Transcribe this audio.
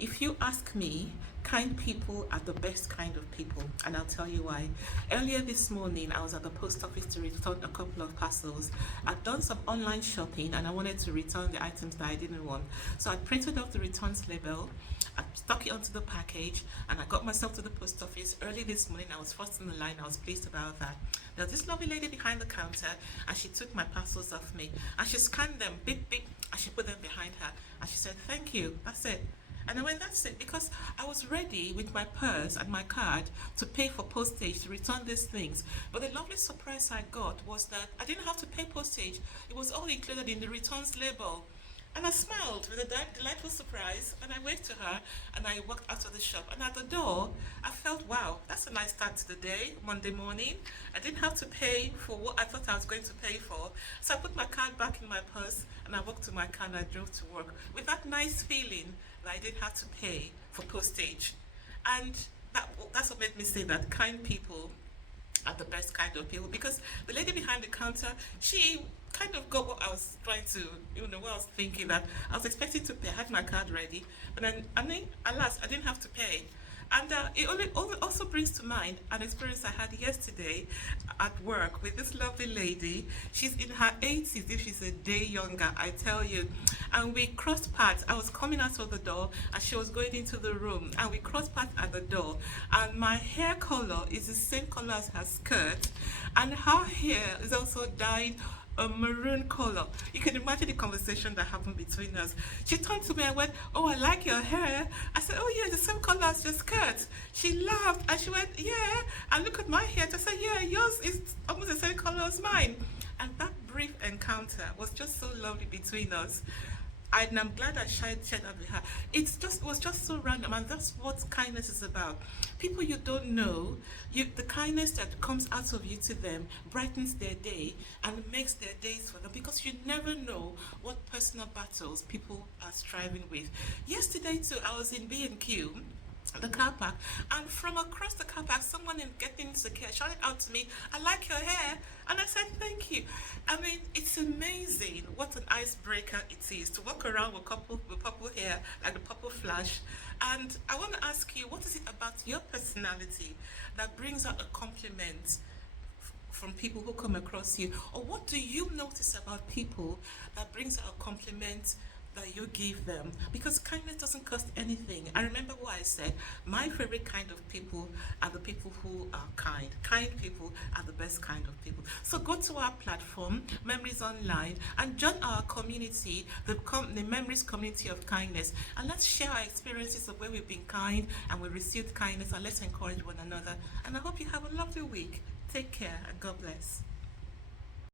If you ask me, kind people are the best kind of people, and I'll tell you why. Earlier this morning, I was at the post office to return a couple of parcels. I'd done some online shopping and I wanted to return the items that I didn't want. So I printed off the returns label, I stuck it onto the package, and I got myself to the post office early this morning. I was first in the line. I was pleased about that. There was this lovely lady behind the counter, and she took my parcels off me, and she scanned them, beep, beep, and she put them behind her, and she said, "Thank you, that's it." And I went, "That's it," because I was ready with my purse and my card to pay for postage to return these things. But the lovely surprise I got was that I didn't have to pay postage. It was all included in the returns label. And I smiled with a delightful surprise, and I waved to her, and I walked out of the shop. And at the door, I felt, wow, that's a nice start to the day, Monday morning. I didn't have to pay for what I thought I was going to pay for. So I put my card back in my purse, and I walked to my car and I drove to work with that nice feeling that I didn't have to pay for postage. And that's what made me say that kind people are the best kind of people, because the lady behind the counter, she kind of got what I was trying to, what I was thinking, that I was expecting to pay. I had my card ready, but then, alas, I didn't have to pay. And also brings to mind an experience I had yesterday at work with this lovely lady. She's in her 80s, if she's a day younger, I tell you. And we crossed paths. I was coming out of the door and she was going into the room. And we crossed paths at the door. And my hair color is the same color as her skirt. And her hair is also dyed a maroon color. You can imagine the conversation that happened between us. She turned to me and went, "Oh, I like your hair." I said, "Oh yeah, the same color as your skirt." She laughed and she went, "Yeah." And look at my hair. I said, "Yeah, yours is almost the same color as mine." And that brief encounter was just so lovely between us. And I'm glad I shared that with her. It was just so random, and that's what kindness is about. People you don't know, the kindness that comes out of you to them brightens their day and makes their days for them, because you never know what personal battles people are striving with. Yesterday too, I was in B&Q, the car park, and from across the car park, someone in getting secure shouted out to me, "I like your hair." And I said, "Thank you." I mean, it's amazing what an icebreaker it is to walk around with purple hair, like the purple flash. And I want to ask you, what is it about your personality that brings out a compliment from people who come across you? Or what do you notice about people that brings out a compliment that you give them? Because kindness doesn't cost anything. I remember what I said. My favorite kind of people are the people who are kind. Kind people are the best kind of people. So go to our platform, Memories Online, and join our community, the Memories Community of Kindness. And let's share our experiences of where we've been kind and we received kindness, and let's encourage one another. And I hope you have a lovely week. Take care and God bless.